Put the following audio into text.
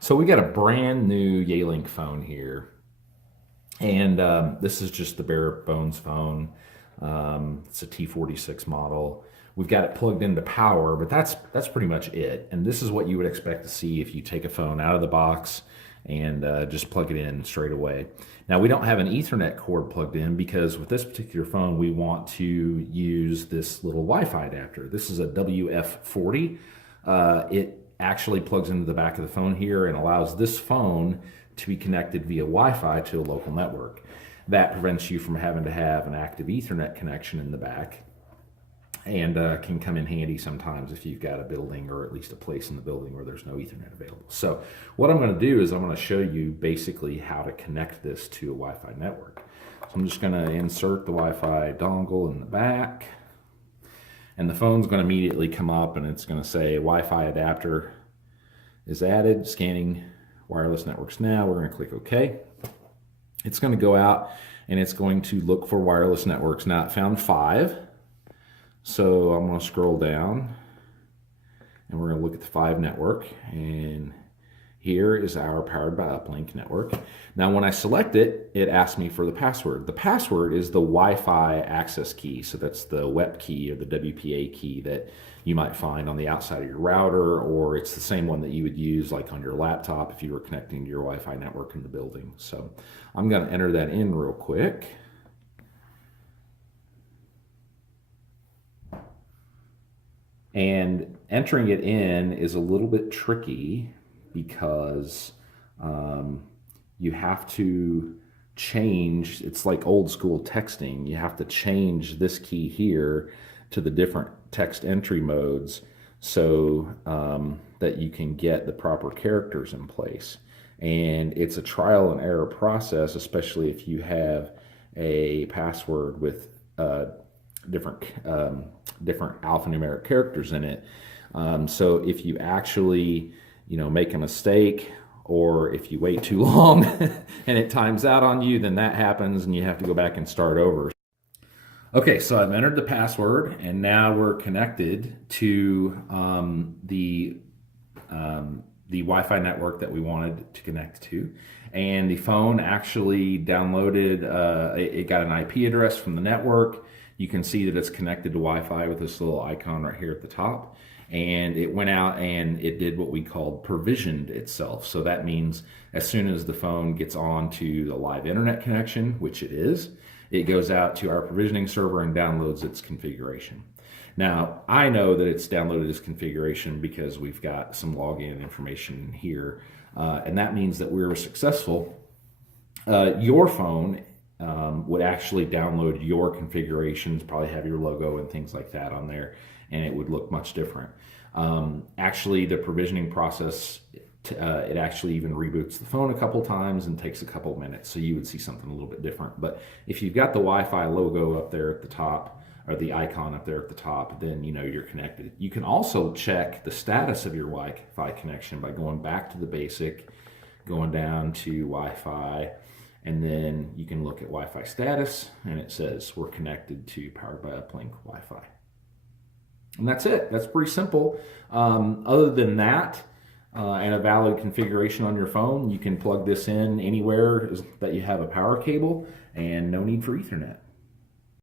So we got a brand new UpLync phone here, and this is just the bare bones phone. It's a T46 model. We've got it plugged into power, but that's pretty much it. And this is what you would expect to see if you take a phone out of the box and just plug it in straight away. Now we don't have an Ethernet cord plugged in because with this particular phone we want to use this little Wi-Fi adapter. This is a WF40. It actually plugs into the back of the phone here and allows this phone to be connected via Wi-Fi to a local network. That prevents you from having to have an active Ethernet connection in the back, and can come in handy sometimes if you've got a building or at least a place in the building where there's no Ethernet available. So what I'm going to do is I'm going to show you basically how to connect this to a Wi-Fi network. So I'm just going to insert the Wi-Fi dongle in the back, and the phone's going to immediately come up and it's going to say Wi-Fi adapter is added, scanning wireless networks now. We're going to click OK. It's going to go out and it's going to look for wireless networks. Now it found 5. So I'm going to scroll down and we're going to look at the 5 network, and here is our powered by UpLync network. Now when I select it, it asks me for the password. The password is the Wi-Fi access key. So that's the WEP key or the WPA key that you might find on the outside of your router, or it's the same one that you would use like on your laptop if you were connecting to your Wi-Fi network in the building. So I'm going to enter that in real quick. And entering it in is a little bit tricky because you have to change, it's like old school texting. You have to change this key here to the different text entry modes so that you can get the proper characters in place. And it's a trial and error process, especially if you have a password with different alphanumeric characters in it. So if you actually, make a mistake, or if you wait too long and it times out on you, then that happens and you have to go back and start over. Okay, so I've entered the password and now we're connected to the Wi-Fi network that we wanted to connect to. And the phone actually downloaded, it got an IP address from the network. You can see that it's connected to Wi-Fi with this little icon right here at the top. And it went out and it did what we called provisioned itself. So that means as soon as the phone gets on to the live internet connection, which it is, it goes out to our provisioning server and downloads its configuration. Now, I know that it's downloaded this configuration because we've got some login information here. And that means that we were successful. Your phone would actually download your configurations, probably have your logo and things like that on there, and it would look much different. Actually, the provisioning process, it actually even reboots the phone a couple times and takes a couple minutes, so you would see something a little bit different. But if you've got the Wi-Fi logo up there at the top, or the icon up there at the top, then you're connected. You can also check the status of your Wi-Fi connection by going back to the basic, going down to Wi-Fi, and then you can look at Wi-Fi status, and it says we're connected to powered by UpLync Wi-Fi. And that's it. That's pretty simple. Other than that, and a valid configuration on your phone, you can plug this in anywhere that you have a power cable, and no need for Ethernet.